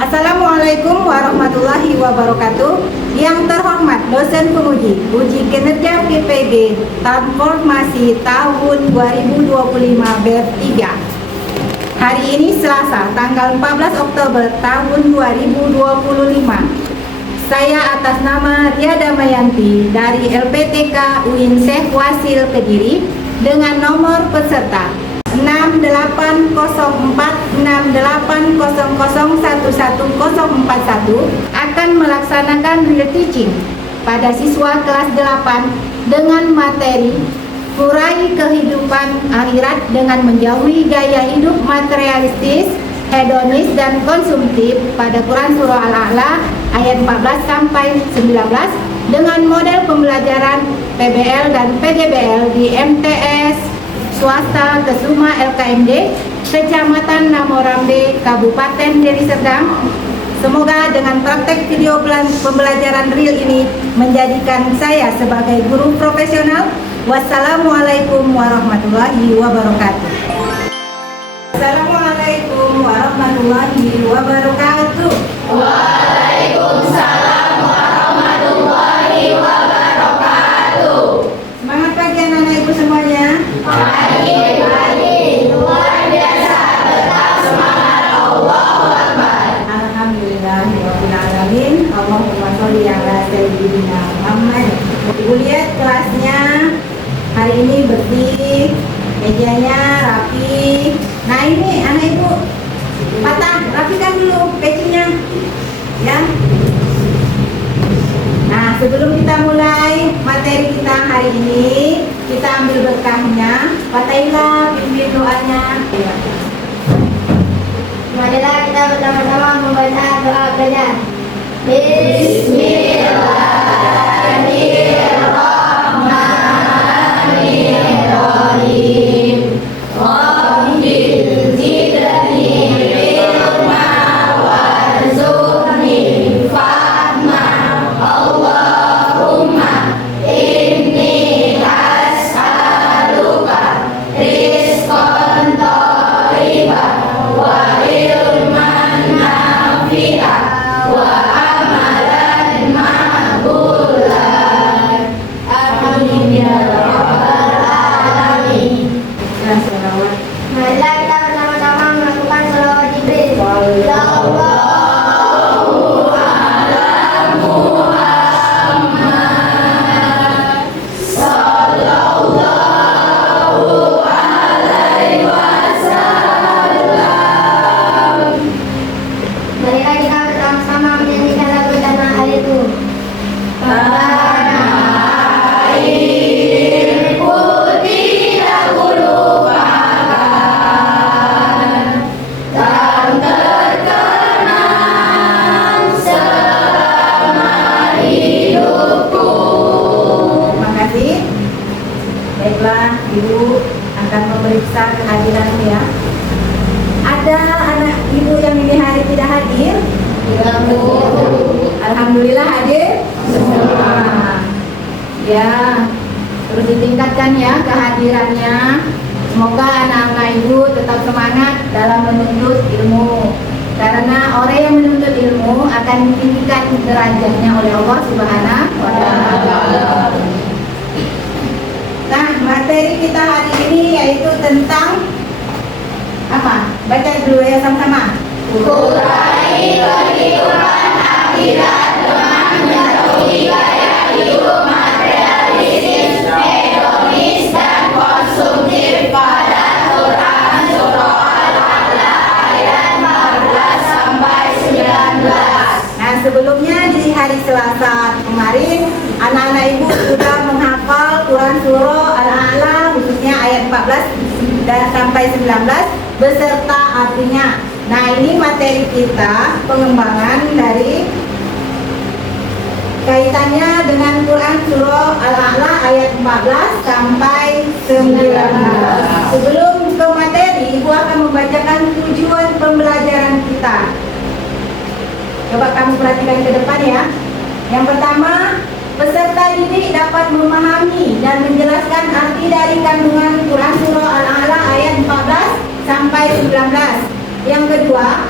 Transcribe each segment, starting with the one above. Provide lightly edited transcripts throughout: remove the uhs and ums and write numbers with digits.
Assalamualaikum warahmatullahi wabarakatuh. Yang terhormat dosen penguji uji kinerja PPG Transformasi tahun 2025 BEP 3. Hari ini Selasa tanggal 14 Oktober tahun 2025. Saya atas nama Ria Damayanti dari LPTK UIN Syekh Wasil Kediri dengan nomor peserta 680468001141 akan melaksanakan real teaching pada siswa kelas 8 dengan materi Urai Kehidupan Akhirat dengan menjauhi gaya hidup materialistis, hedonis dan konsumtif pada Quran Surah Al-A'la ayat 14 sampai 19 dengan model pembelajaran PBL dan PJBL di MTS Swasta Kesuma LKMD Kecamatan Namorambe Kabupaten Deli Serdang. Semoga dengan praktek video pembelajaran real ini menjadikan saya sebagai guru profesional. Wassalamualaikum warahmatullahi wabarakatuh. Assalamualaikum warahmatullahi wabarakatuh. Waalaikumsalam warahmatullahi wabarakatuh. Semangat pagi anak-anak ibu semuanya. Pagi, luar biasa, tetap semangat. Allahu Akbar. Alhamdulillahirabbil alamin. Allahumma sholli ala sayyidina Muhammad. Ibu lihat kelasnya hari ini bersih, mejanya rapi. Nah ini anak ibu patah, rapikan dulu pecinya ya. Nah sebelum kita mulai materi kita hari ini, kita ambil berkahnya. Fatihah, pimpin doanya. Marilah kita bersama-sama membaca doa belajar. Bismillahirrahmanirrahim. Rabbil zidni ilma warzuqni fahma. Allahumma inni as'aluka rizqan thayyiban wa ilman nafi'an wa amalan maqbulan. Amin ya rabbal alamin. Marilah kita bersama-sama melakukan sholawat Jibril. Sallallahu ala Muhammad. Sallallahu alaihi wasallam. Marilah kita bersama-sama menyanyikan lagu tanah air itu. Tanah airku tidak kulupakan, tak terkenang selama hidupku. Terima kasih. Baiklah, ibu akan memeriksa kehadiranmu ya. Ada anak ibu yang ini hari tidak hadir? Alhamdulillah hadir semua. Ya, terus ditingkatkan ya kehadirannya. Semoga anak-anak ibu tetap semangat dalam menuntut ilmu. Karena orang yang menuntut ilmu akan ditinggikan derajatnya oleh Allah Subhanahu wa Ta'ala. Nah, materi kita hari ini yaitu tentang apa? Baca dulu ya sama-sama. Urai kehidupan akhirat dengan menjauhi gaya hidup materialistis, hedonis dan konsumtif pada Quran Surah Al-A'la ayat 14 sampai 19. Nah, sebelumnya di hari Selasa kemarin anak-anak ibu sudah menghafal Quran Surah Al-A'la khususnya ayat 14 dan sampai 19 beserta artinya. Nah, ini materi kita pengembangan dari kaitannya dengan Quran Surah Al-A'la ayat 14 sampai 19. Sebelum ke materi, ibu akan membacakan tujuan pembelajaran kita. Coba kamu perhatikan ke depan ya. Yang pertama, peserta didik dapat memahami dan menjelaskan arti dari kandungan Quran Surah Al-A'la ayat 14 sampai 19. Yang kedua,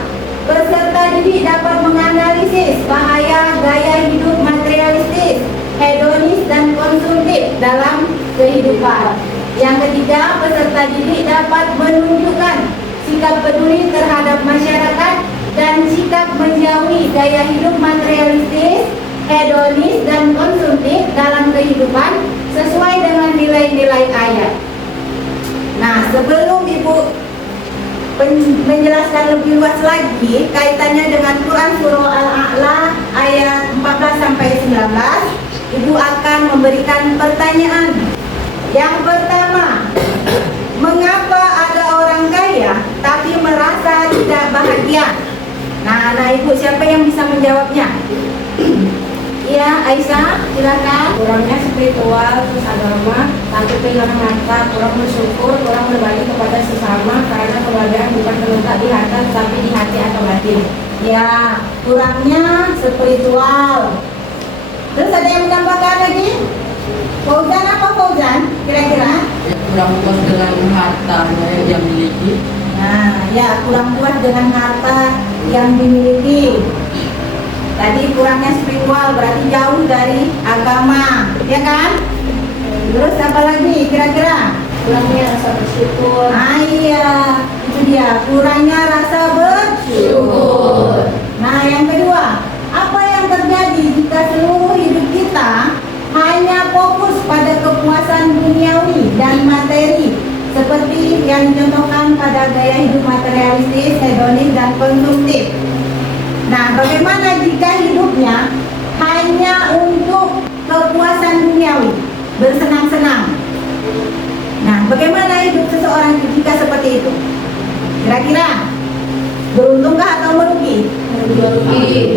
Peserta didik dapat menganalisis bahaya gaya hidup materialistis, hedonis, dan konsumtif dalam kehidupan. Yang ketiga, peserta didik dapat menunjukkan sikap peduli terhadap masyarakat dan sikap menjauhi gaya hidup materialistis, hedonis, dan konsumtif dalam kehidupan sesuai dengan nilai-nilai ayat. Nah, sebelum Ibu menjelaskan lebih luas lagi kaitannya dengan Quran Surah Al-A'la ayat 14-19, Ibu akan memberikan pertanyaan. Yang pertama, mengapa ada orang kaya tapi merasa tidak bahagia? Nah, Ibu, siapa yang bisa menjawabnya? Iya, Aisyah, silakan. Kurangnya spiritual, terus agama, takut kehilangan harta, kurang bersyukur, kurang berbagi kepada sesama karena kebahagiaan bukan terletak di harta tetapi di hati atau batin. Ya, kurangnya spiritual. Terus ada yang menambahkan lagi? Fauzan, apa Fauzan? Kira-kira? Kurang puas dengan hartanya yang dia miliki. Nah, ya, kurang puas dengan harta yang dimiliki. Tadi kurangnya spiritual, berarti jauh dari agama, ya kan? Terus apa lagi kira-kira? Kurangnya rasa bersyukur. Ah, iya, itu dia, kurangnya rasa bersyukur. Nah, yang kedua, apa yang terjadi jika seluruh hidup kita hanya fokus pada kepuasan duniawi dan materi, seperti yang dicontohkan pada gaya hidup materialistis, hedonis, dan konsumtif? Nah, bagaimana jika hidupnya hanya untuk kepuasan duniawi, bersenang-senang? Nah, bagaimana hidup seseorang jika seperti itu? Kira-kira beruntungkah atau merugi?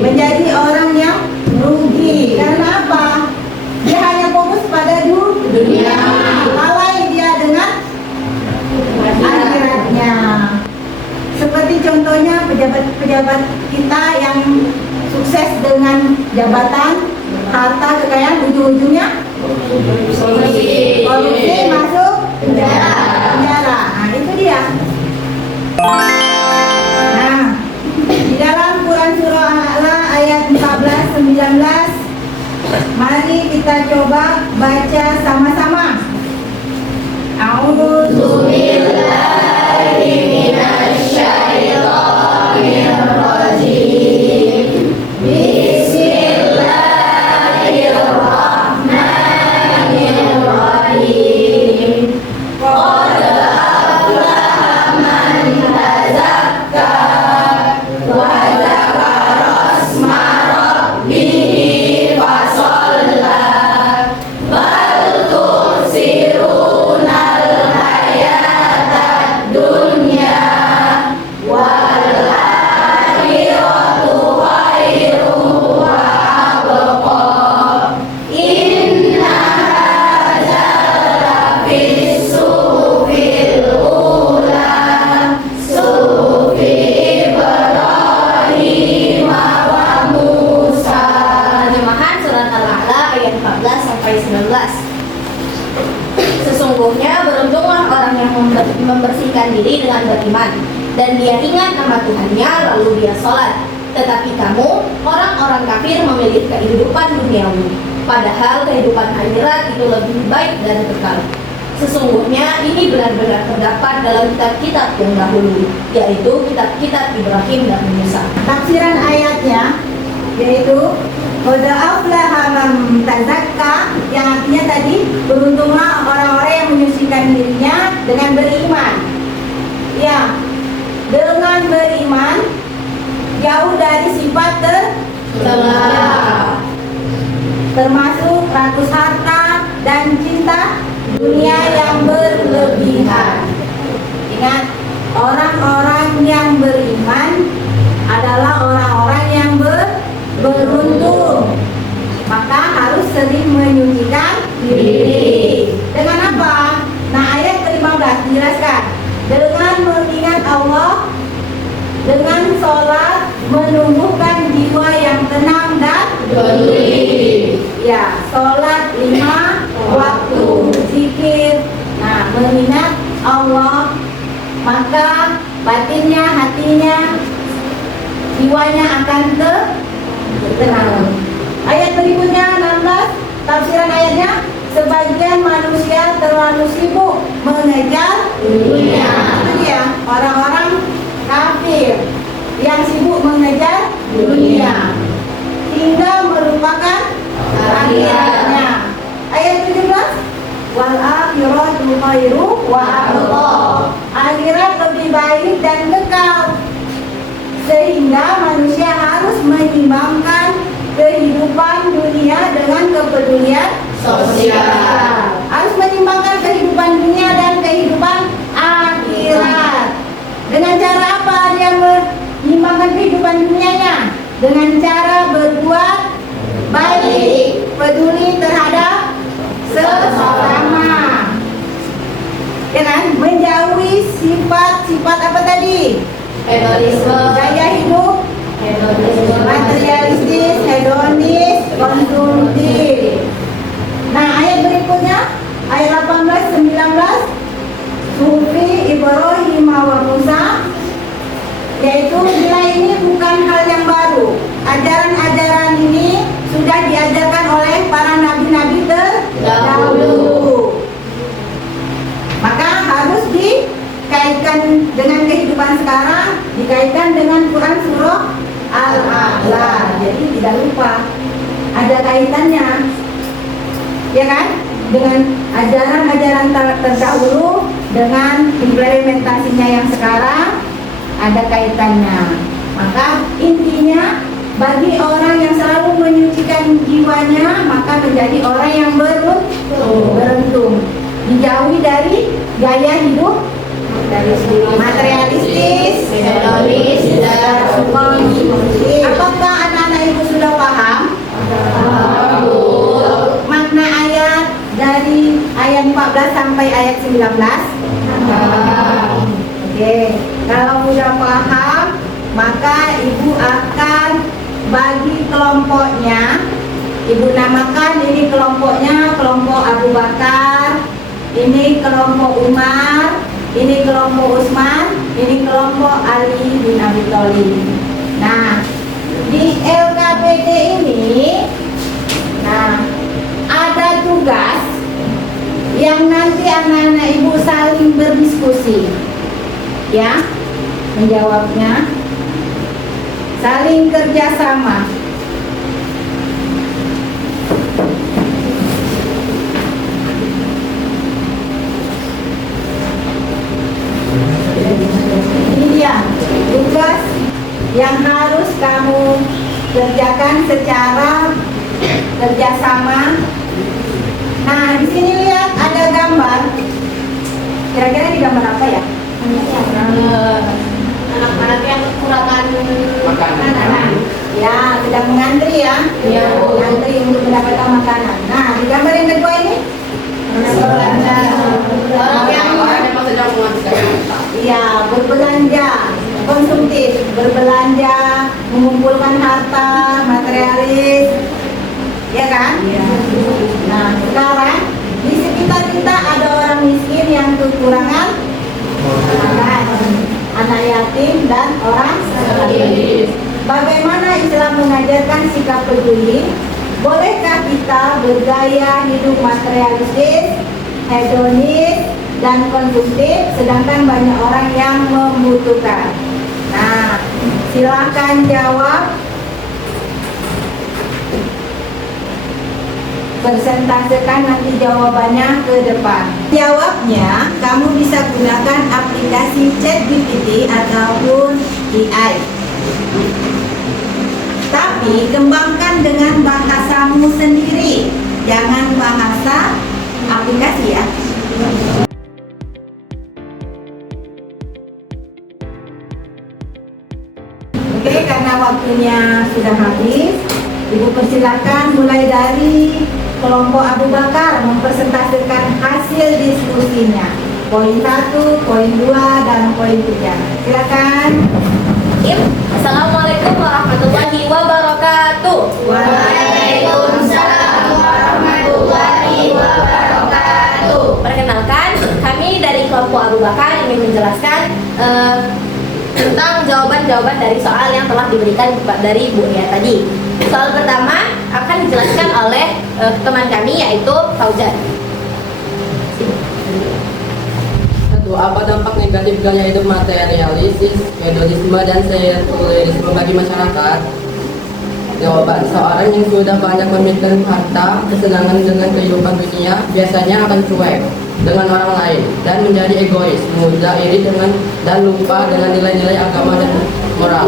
Menjadi orang yang merugi. Karena apa? Dia hanya fokus pada dunia, lalai dia dengan akhiratnya. Seperti contohnya pejabat-pejabat kita yang sukses dengan jabatan, harta, kekayaan, ujung-ujungnya korupsi, masuk penjara. Nah, itu dia. Nah, di dalam Quran Surah Al-A'la ayat 14-19, mari kita coba baca sama-sama. A'udzu billahi minasy syaithanir rajim. Bismillahirrahmanirrahim. Qad aflaha man tazakka wa dzakara asma rabbih fasalla. Bal tusirunal hayatad dunya wal akhiratu khairun wa abqa. Inna hadzal lafis suhufil ula suhufi Ibrahim wa Musa. Terjemahan surat Al-A'la ayat 14-19. Sesungguhnya beruntunglah orang yang membersihkan diri dengan beriman dan dia ingat nama Tuhannya lalu dia sholat. Tetapi kamu, orang-orang kafir memilih kehidupan duniawi, padahal kehidupan akhirat itu lebih baik dan kekal. Sesungguhnya ini benar-benar terdapat dalam kitab-kitab yang dahulu, yaitu kitab-kitab Ibrahim dan Musa. Tafsiran ayatnya yaitu qad aflaha man tazakka, yang artinya tadi beruntunglah orang-orang yang menyucikan dirinya dengan beriman. Ya, dengan beriman jauh dari sifat tercela, termasuk rakus harta dan cinta dunia yang berlebihan. Ingat, orang-orang yang beriman adalah orang-orang yang beruntung. Maka harus sering menyucikan diri. Dengan apa? Nah, ayat ke-15 dijelaskan. Dengan mengingat Allah, dengan sholat, menumbuhkan jiwa yang tenang dan peduli. Ya, sholat 5 waktu, zikir. Nah, mengingat Allah, maka batinnya, hatinya jiwanya akan tenang. Ayat berikutnya 16, tafsiran ayatnya, sebagian manusia terlalu sibuk mengejar dunia. Itu dia, orang-orang kafir yang sibuk mengejar dunia hingga melupakan akhiratnya. Ayat 17, wal akhiratu khairu wa abqa. Akhirat lebih baik dan kekal. Sehingga manusia harus menyimbangkan kehidupan dunia dengan kepedulian sosial. Harus menyimbangkan kehidupan dunia dan kehidupan akhirat. Dengan cara apa dia menyimbangkan kehidupan dunianya? Dengan cara berbuat baik, peduli terhadap sesama, ya kan? Menjauhi sifat-sifat apa tadi? Hedonisme, Gaya hidup materialistis, hedonis, konsumtif. Nah, ayat berikutnya, ayat 18, 19, Sufi Ibrahim wa Musa, yaitu nilai ini bukan hal yang baru. Ajaran-ajaran ini sudah diajarkan oleh para nabi-nabi terdahulu. Maka harus dikaitkan dengan kehidupan sekarang, dikaitkan dengan Quran surah Al-A'la. Jadi tidak lupa ada kaitannya, ya kan? Dengan ajaran-ajaran terdahulu dengan implementasinya yang sekarang ada kaitannya. Maka intinya bagi orang yang selalu menyucikan jiwanya, maka menjadi orang yang beruntung. Dijauhi dari gaya hidup materialistis, hedonis, dan konsumtif. Apakah anak-anak ibu sudah paham makna ayat dari ayat 14 sampai ayat 19? Oke, kalau sudah paham, maka ibu akan bagi kelompoknya. Ibu namakan ini kelompoknya kelompok Abu Bakar, ini kelompok Umar, ini kelompok Utsman, ini kelompok Ali bin Abi Thalib. Nah, di LKPD ini, nah, ada tugas yang nanti anak-anak ibu saling berdiskusi, ya, menjawabnya, saling kerjasama. Ini dia tugas yang harus kamu kerjakan secara kerjasama. Nah, di sini lihat ada gambar. Kira-kira di gambar apa ya? anak-anak yang kekurangan Makanan. Ya, sedang mengantri ya. Iya. Mengantri untuk mendapatkan makanan. Nah, di gambar yang kedua ini orang yang memang sedang mengajukan. iya, berbelanja, konsumtif, berbelanja, mengumpulkan harta, materialis, ya kan? Nah, sekarang di sekitar kita ada orang miskin yang kekurangan makanan, anak yatim dan orang sakit. Bagaimana Islam mengajarkan sikap peduli? Bolehkah kita bergaya hidup materialistis, hedonis, dan konsumtif, sedangkan banyak orang yang membutuhkan? Nah, silahkan jawab. Persentasekan nanti jawabannya ke depan. Jawabnya, kamu bisa gunakan aplikasi ChatGPT ataupun AI. Tapi kembangkan dengan bahasamu sendiri, jangan bahasa aplikasi ya. Oke, karena waktunya sudah habis, Ibu persilakan mulai dari kelompok Abu Bakar mempresentasikan hasil diskusinya. Poin 1, poin 2, dan poin 3. Silakan. Assalamualaikum warahmatullahi wabarakatuh. Waalaikumsalam warahmatullahi wabarakatuh. Perkenalkan, kami dari kelompok Abu Bakar ingin menjelaskan tentang jawaban-jawaban dari soal yang telah diberikan dari Bu Nia tadi. Soal pertama akan dijelaskan oleh teman kami yaitu Fauzan. Satu, apa dampak negatif gaya hidup materialistis, hedonisme, dan sekularisme bagi masyarakat? Jawaban, seorang yang sudah banyak memikirkan harta, kesenangan dengan kehidupan dunia biasanya akan cuek dengan orang lain dan menjadi egois, mudah iri dan lupa dengan nilai-nilai agama dan moral.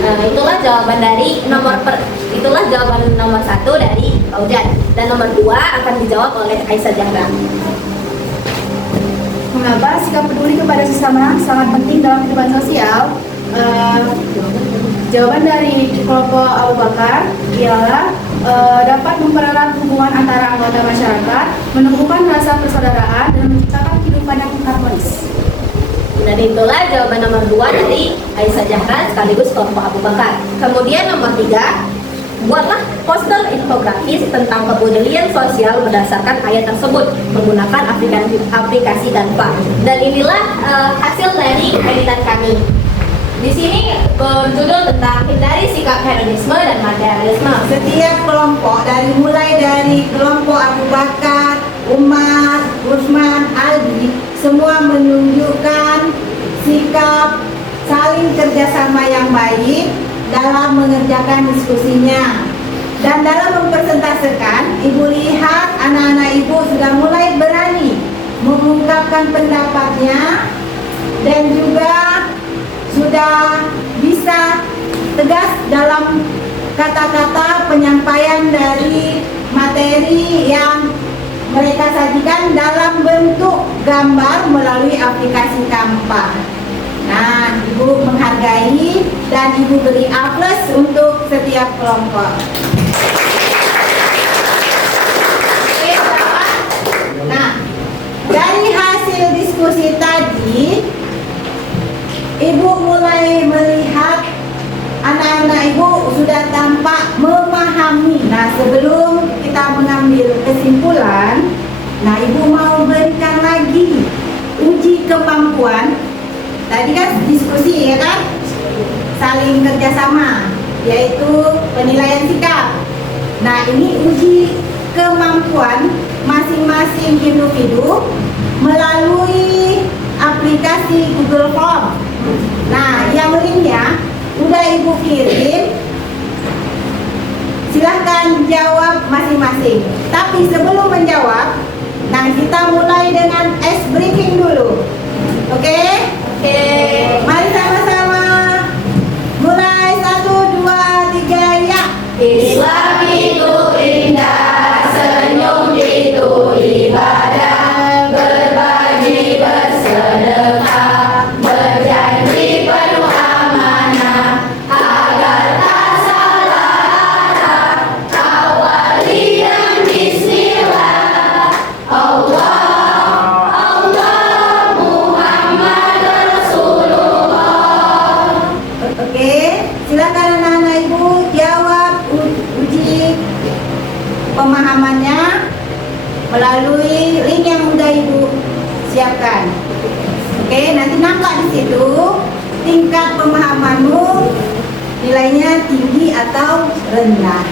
Itulah jawaban nomor 1 dari Fauzan, dan nomor 2 akan dijawab oleh Aisyah Zahra. Mengapa sikap peduli kepada sesama sangat penting dalam kehidupan sosial? Jawaban dari kelompok Abu Bakar ialah dapat mempererat hubungan antara anggota masyarakat, menumbuhkan rasa persaudaraan, dan menciptakan kehidupan yang harmonis. Dan itulah jawaban nomor 2 dari Aisyah Zahra sekaligus kelompok Abu Bakar. Kemudian nomor 3, buatlah poster infografis tentang kepedulian sosial berdasarkan ayat tersebut menggunakan aplikasi Canva. Dan inilah hasil dari editan kami. Di sini berjudul tentang hindari sikap hedonisme dan materialisme. Setiap kelompok mulai dari kelompok Abu Bakar, Umar, Utsman, Ali, semua menunjukkan sikap saling kerjasama yang baik dalam mengerjakan diskusinya. Dan dalam mempresentasikan, ibu lihat anak-anak ibu sudah mulai berani mengungkapkan pendapatnya dan juga sudah bisa tegas dalam kata-kata penyampaian dari materi yang mereka sajikan dalam bentuk gambar melalui aplikasi Canva. Nah, ibu menghargai dan ibu beri A+ untuk setiap kelompok. Nah, dari hasil diskusi tadi, ibu mulai melihat anak-anak ibu sudah tampak memahami. Nah, sebelum kita mengambil kesimpulan, nah ibu mau berikan lagi uji kemampuan. Tadi kan diskusi ya kan, saling kerjasama, yaitu penilaian sikap. Nah, ini uji kemampuan masing-masing individu melalui aplikasi Google Form. Nah, yang linknya udah ibu kirim, silahkan jawab masing-masing. Tapi sebelum menjawab, nah kita mulai dengan ice breaking dulu. Oke? Oke. Mari sama-sama. Mulai 1, 2, 3, ya. Islam itu indah, senyum itu ibadah, berbagi bersedekah, berjanji penuh amanah, agar tak salah arah, awali dengan bismillah, Allah Muhammad Rasulullah. Oke, silakan anak-anak ibu jawab uji pemahamannya melalui link yang udah ibu siapkan. Oke, nanti nampak di situ tingkat pemahamanmu, nilainya tinggi atau rendah.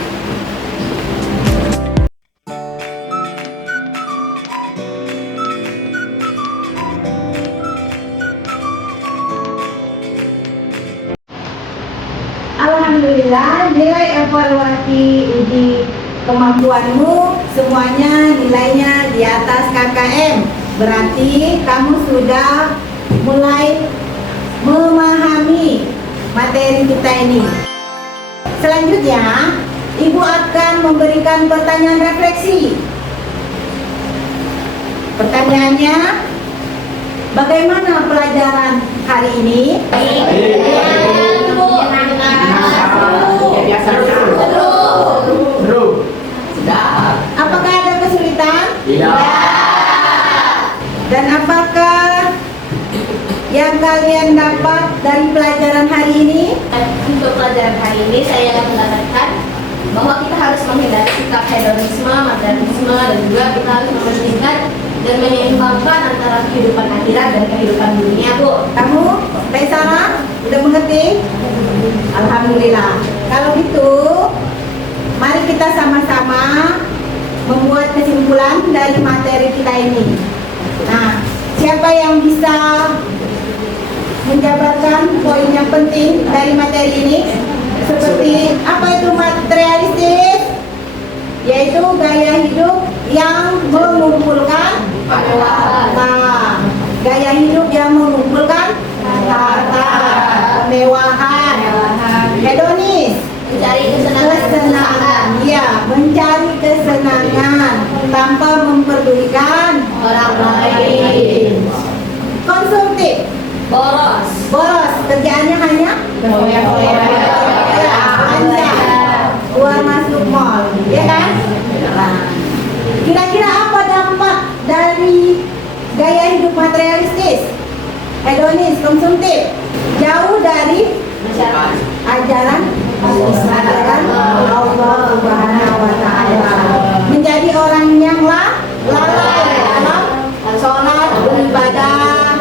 Alhamdulillah, nilai evaluasi uji kemampuanmu semuanya nilainya di atas KKM. Berarti kamu sudah mulai memahami materi kita ini. Selanjutnya, ibu akan memberikan pertanyaan refleksi. Pertanyaannya, bagaimana pelajaran hari ini? Apakah ada kesulitan? Dan apakah yang kalian dapat dari pelajaran hari ini? Untuk pelajaran hari ini saya akan mengatakan bahwa kita harus menghindari sikap hedonisme, materialisme, dan juga kita harus mementingkan dan menyeimbangkan antara kehidupan akhirat dan kehidupan dunia, Bu. Kamu, Teh Sarah, udah mengerti? Alhamdulillah. Kalau gitu, mari kita sama-sama membuat kesimpulan dari materi kita ini. Nah, siapa yang bisa menjabarkan poin yang penting dari materi ini? Seperti apa itu materialistis? Yaitu gaya hidup yang mengumpulkan harta. Gaya hidup yang mengumpulkan harta, kemewahan, hedonis, Mencari kesenangan. kesenangan, ya, mencari kesenangan tanpa memperdulikan Orang lain. konsumtif, Boros. boros, kerjaannya hanya belanja, keluar masuk mall, ya kan? Kira-kira apa dampak dari gaya hidup materialistis, hedonis, konsumtif? Jauh dari ajaran Allah Subhanahu wa taala. Menjadi orang yang lalai dalam sholat, beribadah,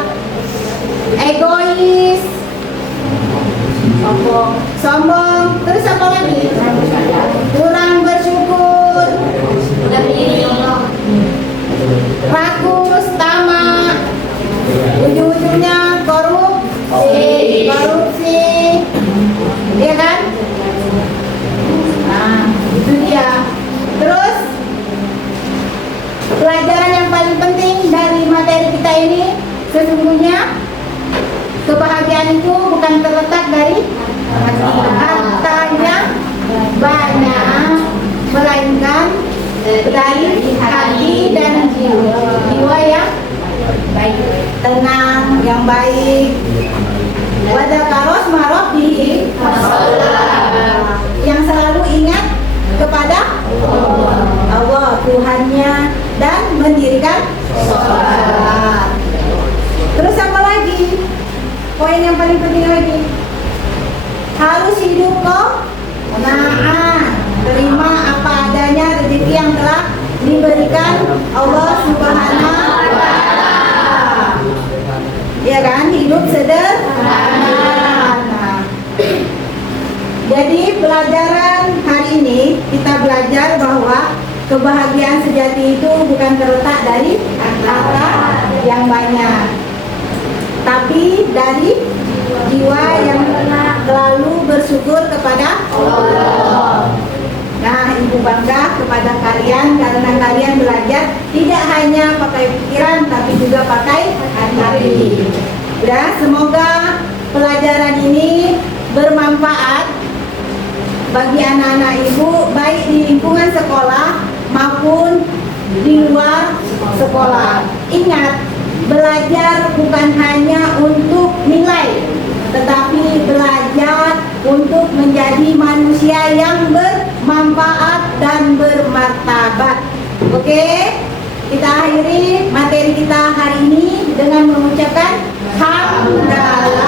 egois, sombong, terus apa lagi? Kurang bersyukur, Udah diri Allah. rakus, tamak, ujung-ujungnya korupsi, ya kan? Nah, itu dia. Terus pelajaran yang paling penting dari materi kita ini, sesungguhnya kebahagiaan itu bukan terletak dari harta yang banyak, melainkan dari hati dan jiwa yang baik, tenang, yang baik. Wadakaros marobbihi, yang selalu ingat kepada Allah Tuhannya dan mendirikan sholat. Terus apa lagi? Poin yang paling penting lagi, harus hidup qana'ah, terima apa adanya rezeki yang telah diberikan Allah Subhanahu wa taala. Ya kan, hidup sederhana. Jadi pelajaran hari ini kita belajar bahwa kebahagiaan sejati itu bukan terletak dari harta yang banyak, tapi dari jiwa yang selalu bersyukur kepada Allah. Nah, Ibu bangga kepada kalian karena kalian belajar tidak hanya pakai pikiran tapi juga pakai hati. Ya, semoga pelajaran ini bermanfaat bagi anak-anak Ibu baik di lingkungan sekolah maupun di luar sekolah. Ingat, belajar bukan hanya untuk nilai, tetapi belajar untuk menjadi manusia yang bermanfaat dan bermartabat. Oke, kita akhiri materi kita hari ini dengan mengucapkan hamdalah.